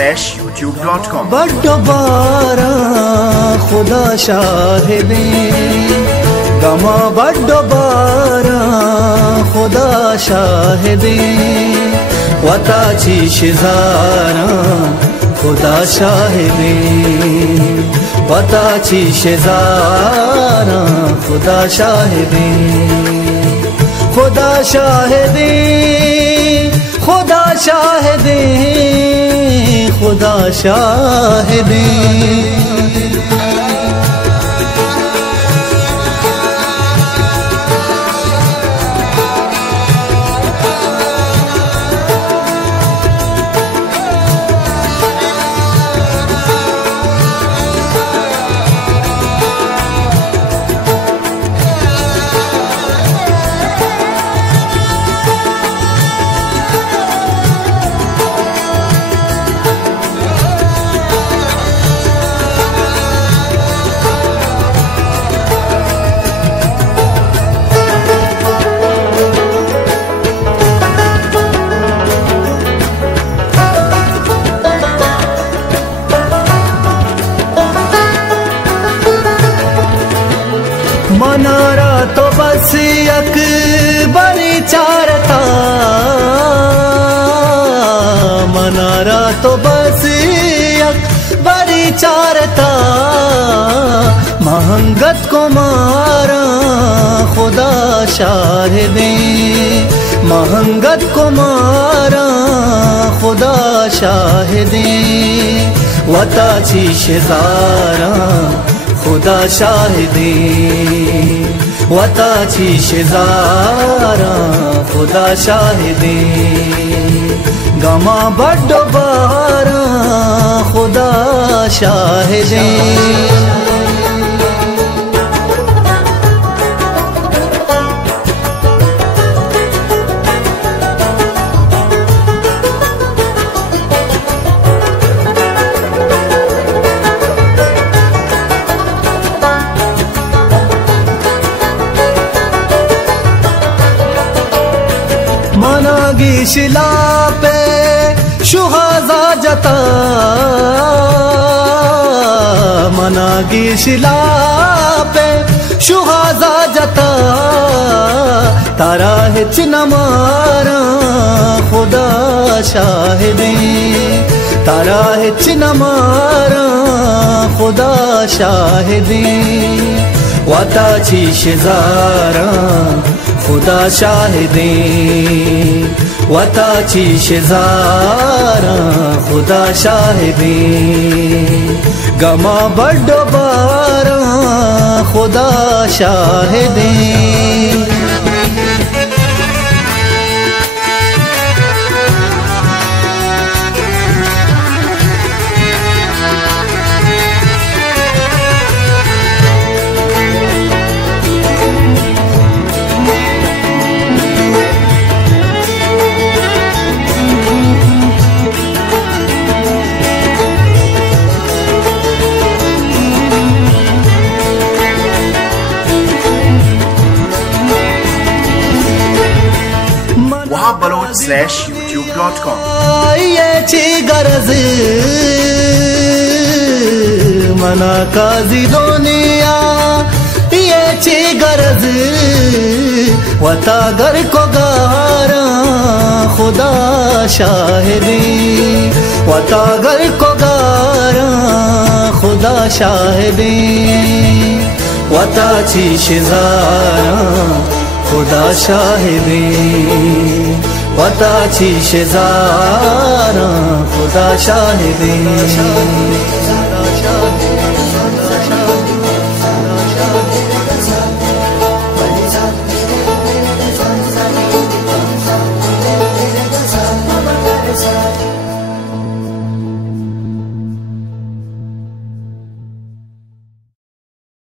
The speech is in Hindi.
www.youtube.com बड्डो बारा खुदा शाहिदे गमा बड्डो बारा खुदा शाहिदे वताची शिजारा खुदा शाहिदे वताची शिजारा खुदा शाहिदे खुदा शाहिदे खुदा शाहिदे खुदा शाहिदे मनारा तो बस अकबरी चारता मनारा तो बस अकबरी चारता महंगत को मारा खुदा शाहिदे महंगत को मारा खुदा शाहिदे वताची शिजारा खुदा शाहिदे वताची शिजारा खुदा शाहिदे गमा बड्डो बारा खुदा शाहिदे मनागी शिला पे शुहाजा जता मनागी शिला पे शुहाजा जता तारा है चिनमारा खुदा शाहिदे तारा है चिनमारा खुदा शाहिदे वताची शिजारा खुदा शाहिदे वताची शिजारा खुदा शाहिदे गमा बड्डो बारा खुदा शाहिदे www.youtube.com ये ची गरज मना काजी दुनिया ये ची गरज वता घर को गारा खुदा शाहिदे वता घर को गारा खुदा शाहिदे वताची शिजारा खुदा शाहिदे वताची शिजारा खुदा शाहिदे